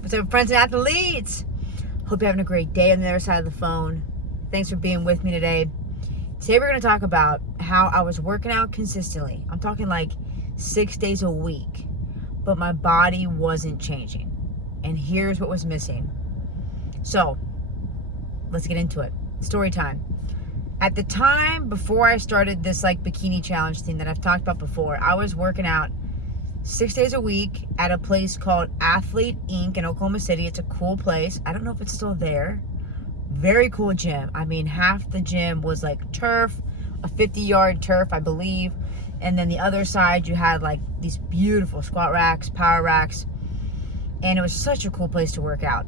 What's up, friends and athletes? Hope you're having a great day on the other side of the phone. Thanks for being with me today. Today we're going to talk about how I was working out consistently. I'm talking like 6 days a week, but my body wasn't changing. And here's what was missing. So, let's get into it. Story time. At the time before I started this like bikini challenge thing that I've talked about before, I was working out 6 days a week at a place called Athlete Inc. in Oklahoma City. It's a cool place. I don't know if it's still there. Very cool gym. I mean, half the gym was like turf, a 50-yard turf, I believe. And then the other side, you had like these beautiful squat racks, power racks. And it was such a cool place to work out.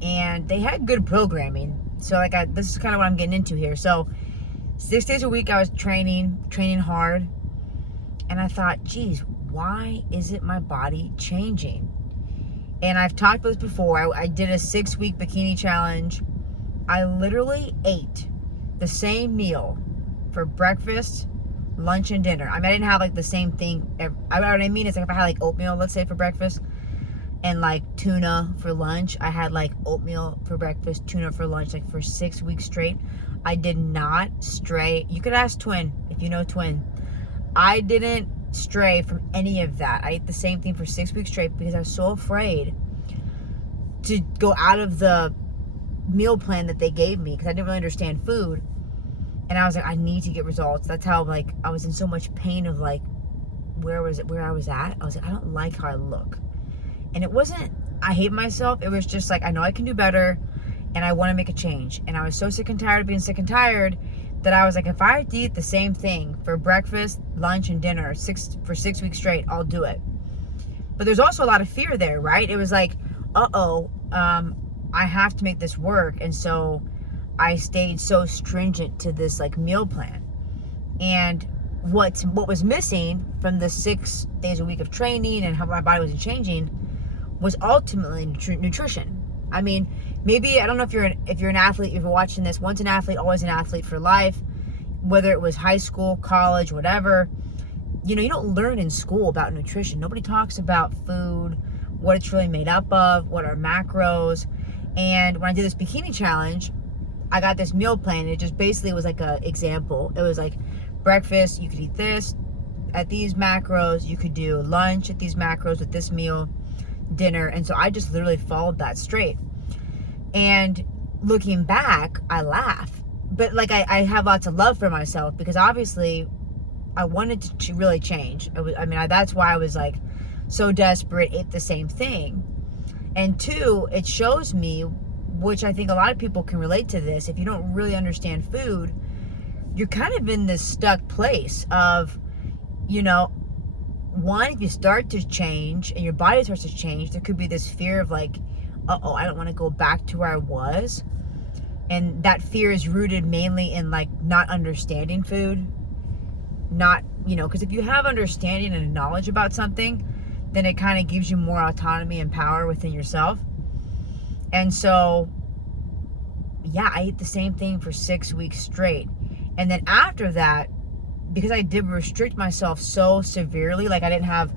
And they had good programming. So like this is kind of what I'm getting into here. So 6 days a week I was training hard. And I thought, geez, why isn't my body changing? And I've talked about this before. I did a 6-week bikini challenge. I literally ate the same meal for breakfast, lunch, and dinner. I mean, I didn't have like the same thing. What I mean is like if I had like oatmeal, let's say for breakfast, and like tuna for lunch, I had like oatmeal for breakfast, tuna for lunch, like for 6 weeks straight. I did not stray. You could ask Twin if you know Twin. I didn't stray from any of that. I ate the same thing for 6 weeks straight because I was so afraid to go out of the meal plan that they gave me because I didn't really understand food. And I was like, I need to get results. That's how like I was in so much pain of like where I was at. I was like, I don't like how I look. And it wasn't I hate myself. It was just like I know I can do better and I want to make a change. And I was so sick and tired of being sick and tired that I was like, if I have to eat the same thing for breakfast, lunch, and dinner for 6 weeks straight, I'll do it. But there's also a lot of fear there, right? It was like, I have to make this work. And so I stayed so stringent to this like meal plan. And what was missing from the 6 days a week of training and how my body wasn't changing was ultimately nutrition. I mean, maybe, I don't know if you're an athlete, if you're watching this, once an athlete, always an athlete for life, whether it was high school, college, whatever. You know, you don't learn in school about nutrition. Nobody talks about food, what it's really made up of, what are macros. And when I did this bikini challenge, I got this meal plan. It just basically was like a example. It was like breakfast, you could eat this at these macros. You could do lunch at these macros with this meal, dinner. And so I just literally followed that straight. And looking back, I laugh. But like I have lots of love for myself because obviously I wanted to really change. That's why I was like so desperate, ate the same thing. And two, it shows me, which I think a lot of people can relate to this, if you don't really understand food, you're kind of in this stuck place of, you know, one, if you start to change and your body starts to change, there could be this fear of like, I don't want to go back to where I was. And that fear is rooted mainly in like not understanding food. Not, because if you have understanding and knowledge about something, then it kind of gives you more autonomy and power within yourself. And so, yeah, I ate the same thing for 6 weeks straight. And then after that, because I did restrict myself so severely, like I said,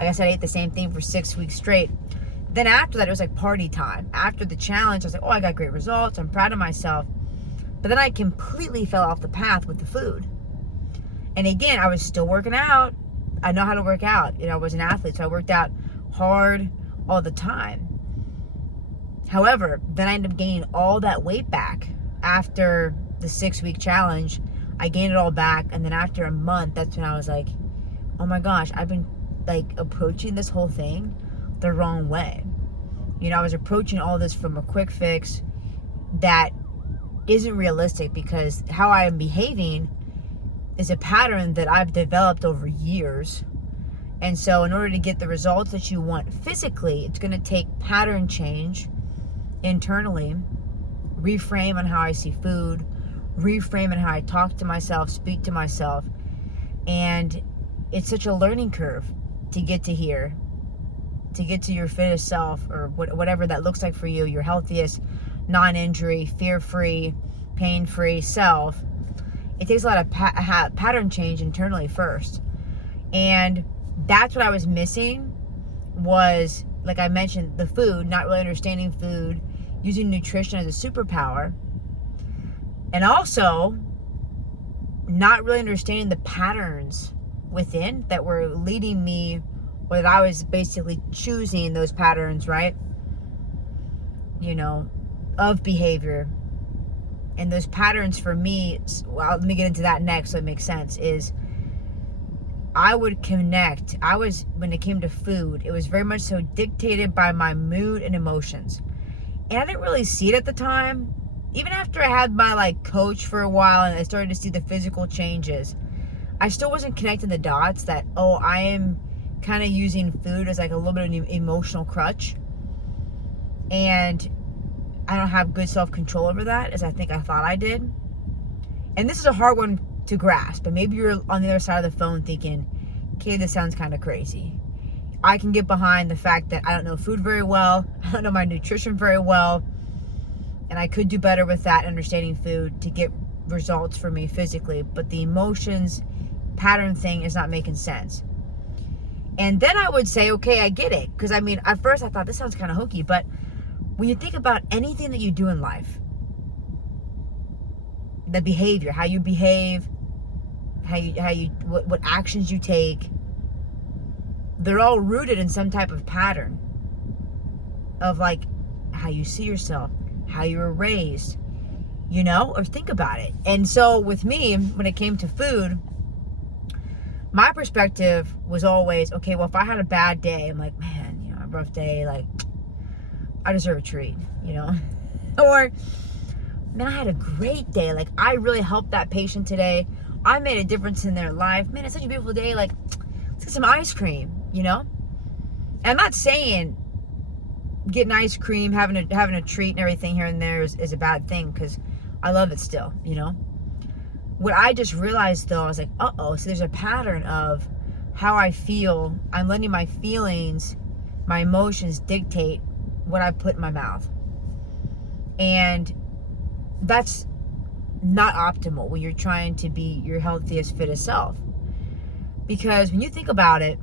I ate the same thing for 6 weeks straight. Then after that, it was like party time. After the challenge, I was like, I got great results. I'm proud of myself. But then I completely fell off the path with the food. And again, I was still working out. I know how to work out. I was an athlete, so I worked out hard all the time. However, then I ended up gaining all that weight back after the 6-week challenge. I gained it all back. And then after a month, that's when I was like, oh my gosh, I've been like approaching this whole thing the wrong way. I was approaching all this from a quick fix that isn't realistic because how I am behaving is a pattern that I've developed over years. And so in order to get the results that you want physically, it's going to take pattern change internally, reframe on how I see food, reframe on how I talk to myself, speak to myself. And it's such a learning curve to get to here, to get to your fittest self, or whatever that looks like for you, your healthiest, non-injury, fear-free, pain-free self. It takes a lot of pattern change internally first. And that's what I was missing, was like I mentioned, the food, not really understanding food, using nutrition as a superpower, and also not really understanding the patterns within that were leading me, or that I was basically choosing those patterns, right? Of behavior. And those patterns for me, well, let me get into that next so it makes sense, is I would connect. When it came to food, it was very much so dictated by my mood and emotions. And I didn't really see it at the time. Even after I had my coach for a while and I started to see the physical changes, I still wasn't connecting the dots that, I am kind of using food as a little bit of an emotional crutch. And I don't have good self-control over that as I think I thought I did. And this is a hard one to grasp, but maybe you're on the other side of the phone thinking, okay, this sounds kind of crazy. I can get behind the fact that I don't know food very well, I don't know my nutrition very well, and I could do better with that, understanding food to get results for me physically, but the emotions pattern thing is not making sense. And then I would say, okay, I get it. Because at first I thought this sounds kind of hokey, but when you think about anything that you do in life, the behavior, how you behave, what actions you take, they're all rooted in some type of pattern of how you see yourself, how you were raised, or think about it. And so with me, when it came to food, my perspective was always, okay, well, if I had a bad day, I'm like, man, a rough day, I deserve a treat, or, man, I had a great day. I really helped that patient today. I made a difference in their life. Man, it's such a beautiful day. Let's get some ice cream, And I'm not saying getting ice cream, having a treat and everything here and there is a bad thing, because I love it still, What I just realized, though, I was like, so there's a pattern of how I feel. I'm letting my feelings, my emotions dictate what I put in my mouth. And that's not optimal when you're trying to be your healthiest, fittest self. Because when you think about it,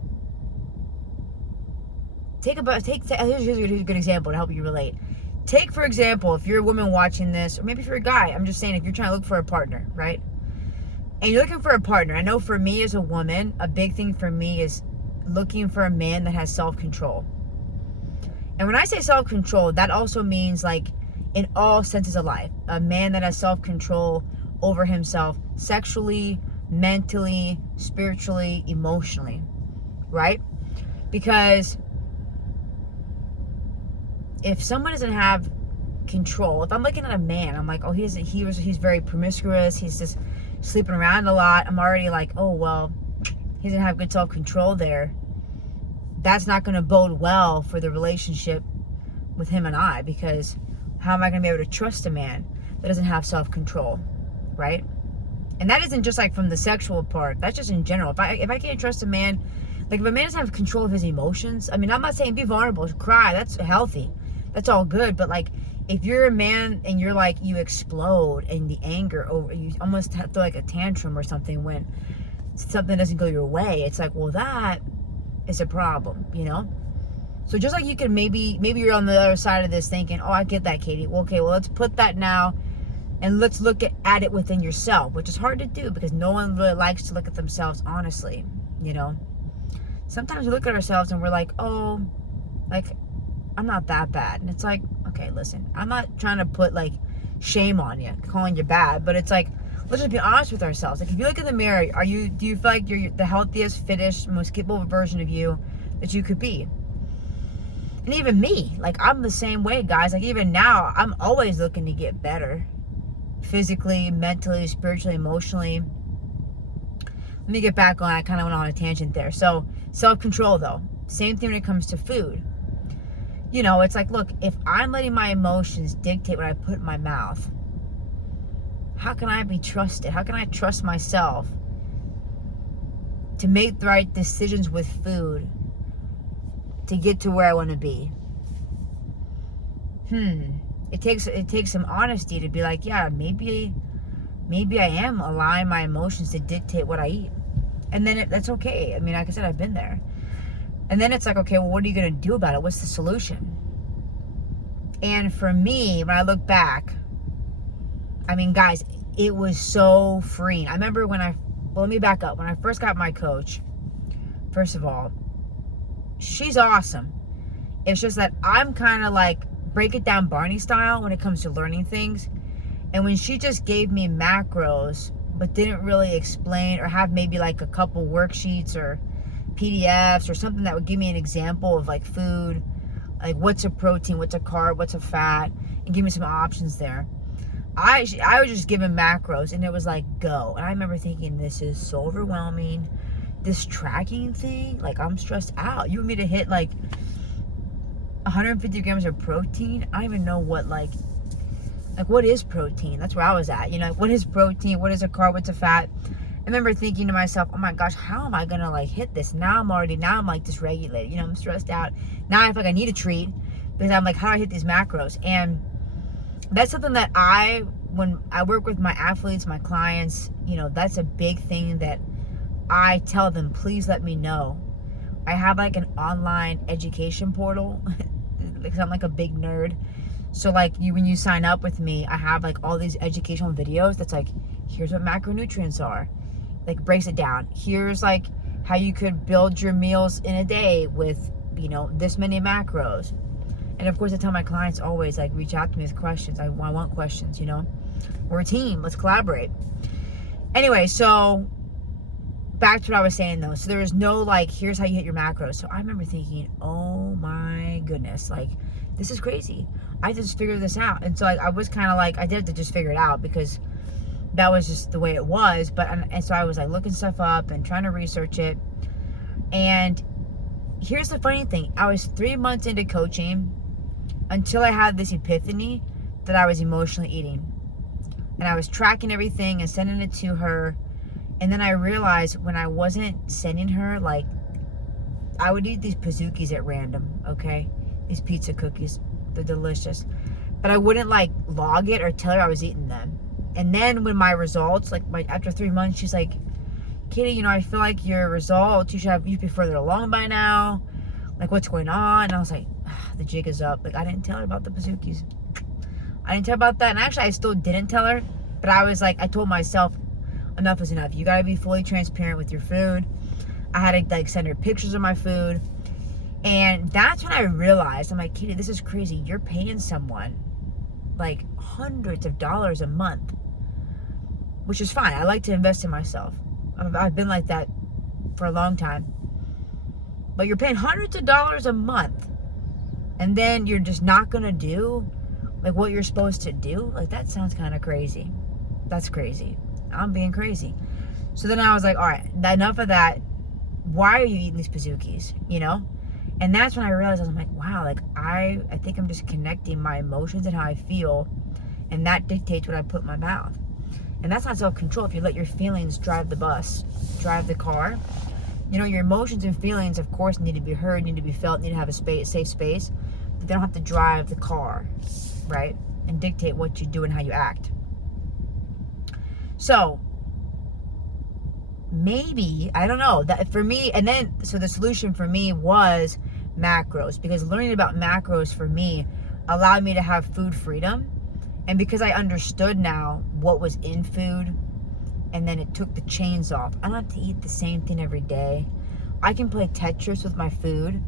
here's a good example to help you relate. Take, for example, if you're a woman watching this, or maybe if you're a guy, I'm just saying, if you're trying to look for a partner, right? And you're looking for a partner. I know for me as a woman, a big thing for me is looking for a man that has self-control. And when I say self-control, that also means in all senses of life, a man that has self-control over himself sexually, mentally, spiritually, emotionally, right? Because if someone doesn't have control, if I'm looking at a man, I'm like, he's very promiscuous, he's just sleeping around a lot, I'm already he doesn't have good self-control there. That's not going to bode well for the relationship with him and I, because how am I going to be able to trust a man that doesn't have self-control, right? And that isn't just from the sexual part. That's just in general. If I can't trust a man, if a man doesn't have control of his emotions, I'm not saying be vulnerable, cry, that's healthy, that's all good, but if you're a man and you're you explode in the anger over, you almost have to a tantrum or something when something doesn't go your way, it's well, that is a problem, So just you can maybe you're on the other side of this thinking, I get that, Katie. Well, okay, well, let's put that now and let's look at it within yourself, which is hard to do because no one really likes to look at themselves honestly, Sometimes we look at ourselves and we're I'm not that bad. And it's okay, listen, I'm not trying to put shame on you, calling you bad, but it's let's just be honest with ourselves. If you look in the mirror, do you feel you're the healthiest, fittest, most capable version of you that you could be? And even me, I'm the same way, guys. Even now, I'm always looking to get better. Physically, mentally, spiritually, emotionally. Let me get back on, I kind of went on a tangent there. So, self-control, though. Same thing when it comes to food. It's look, if I'm letting my emotions dictate what I put in my mouth, how can I be trusted? How can I trust myself to make the right decisions with food to get to where I want to be? It takes some honesty to be yeah, maybe I am allowing my emotions to dictate what I eat. And then that's okay. Like I said, I've been there. And then it's like, okay, well, what are you going to do about it? What's the solution? And for me, when I look back, I mean, guys, it was so freeing. I remember let me back up. When I first got my coach, first of all, she's awesome. It's just that I'm kind of like break it down Barney style when it comes to learning things. And when she just gave me macros, but didn't really explain or have maybe like a couple worksheets or PDFs or something that would give me an example of like food, like what's a protein, what's a carb, what's a fat, and give me some options there. I was just given macros, and it was like, go. And I remember thinking, this is so overwhelming. This tracking thing, like, I'm stressed out. You want me to hit like 150 grams of protein? I don't even know what like what is protein? That's where I was at. What is protein? What is a carb? What's a fat? I remember thinking to myself, oh my gosh, how am I gonna like hit this? Now I'm like dysregulated. I'm stressed out. Now I feel like I need a treat because I'm like, how do I hit these macros? And that's something that when I work with my athletes, my clients, that's a big thing that I tell them, please let me know. I have like an online education portal because I'm like a big nerd. So like when you sign up with me, I have like all these educational videos that's like, here's what macronutrients are. Like breaks it down. Here's like how you could build your meals in a day with, this many macros. And of course I tell my clients always like reach out to me with questions. I want questions, We're a team, let's collaborate. Anyway, so back to what I was saying though. So there was no like, here's how you hit your macros. So I remember thinking, oh my goodness, like this is crazy. I just figured this out. And so I was kind of like, I did to just figure it out because that was just the way it was. And so I was like looking stuff up and trying to research it. And here's the funny thing. I was 3 months into coaching until I had this epiphany that I was emotionally eating. And I was tracking everything and sending it to her. And then I realized when I wasn't sending her, like, I would eat these Pizookies at random, okay? These pizza cookies. They're delicious. But I wouldn't, like, log it or tell her I was eating them. And then when my results, like, after 3 months, she's like, Katie, I feel like your results, you should be further along by now. Like, what's going on? And I was like, the jig is up. Like, I didn't tell her about the Pizookies. I didn't tell her about that. And actually, I still didn't tell her. But I was like, I told myself, enough is enough. You got to be fully transparent with your food. I had to, like, send her pictures of my food. And that's when I realized, I'm like, Katie, this is crazy. You're paying someone, like, hundreds of dollars a month. Which is fine. I like to invest in myself. I've been like that for a long time. But you're paying hundreds of dollars a month. And then you're just not going to do, like, what you're supposed to do? Like, that sounds kind of crazy. That's crazy. I'm being crazy. So then I was like, all right, enough of that. Why are you eating these Pizookies? And that's when I realized, I was like, wow, like, I think I'm just connecting my emotions and how I feel. And that dictates what I put in my mouth. And that's not self-control. If you let your feelings drive the bus, drive the car, your emotions and feelings, of course, need to be heard, need to be felt, need to have a safe space. But they don't have to drive the car, right? And dictate what you do and how you act. So maybe, I don't know, that for me, and then, so the solution for me was macros, because learning about macros for me allowed me to have food freedom. And because I understood now what was in food, and then it took the chains off. I don't have to eat the same thing every day. I can play Tetris with my food.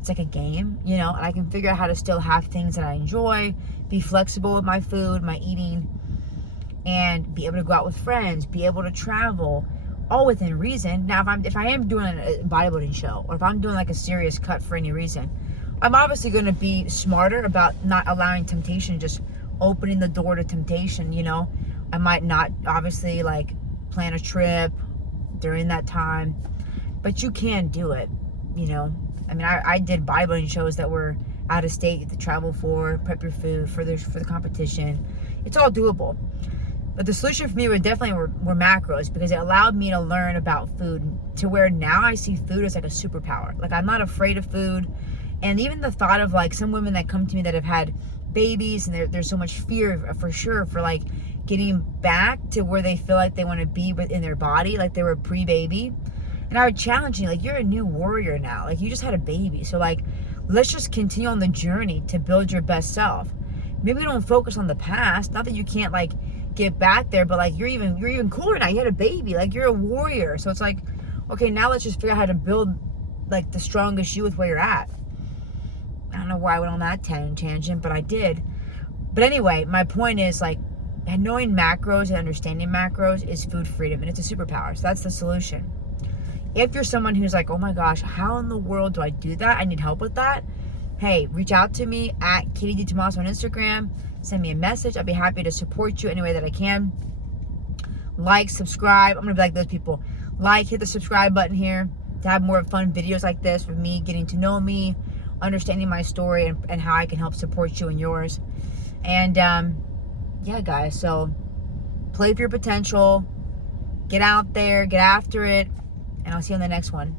It's like a game, and I can figure out how to still have things that I enjoy, be flexible with my food, my eating, and be able to go out with friends, be able to travel, all within reason. Now, if I am doing a bodybuilding show, or if I'm doing like a serious cut for any reason, I'm obviously going to be smarter about not allowing temptation, just opening the door to temptation. I might not obviously like plan a trip during that time, but you can do it. I mean, I did bodybuilding shows that were out of state, to travel for, prep your food for the competition. It's all doable. But the solution for me were macros, because it allowed me to learn about food to where now I see food as like a superpower. Like, I'm not afraid of food. And even the thought of like some women that come to me that have had babies, and there's so much fear for sure for like getting back to where they feel like they want to be within their body, like they were pre-baby. And I would challenge you, like, you're a new warrior now. Like, you just had a baby. So, like, let's just continue on the journey to build your best self. Maybe don't focus on the past. Not that you can't, like, get back there, but, like, you're even cooler now. You had a baby. Like, you're a warrior. So it's like, okay, now let's just figure out how to build, like, the strongest you with where you're at. I don't know why I went on that tangent, but I did. But anyway, my point is, like, knowing macros and understanding macros is food freedom, and it's a superpower. So that's the solution. If you're someone who's like, oh my gosh, how in the world do I do that? I need help with that. Hey, reach out to me at Katie D. Tomaso on Instagram. Send me a message. I'll be happy to support you any way that I can. Like, subscribe. I'm going to be like those people. Like, hit the subscribe button here to have more fun videos like this with me, getting to know me, understanding my story, and how I can help support you and yours. And, yeah, guys, so play for your potential. Get out there. Get after it. And I'll see you on the next one.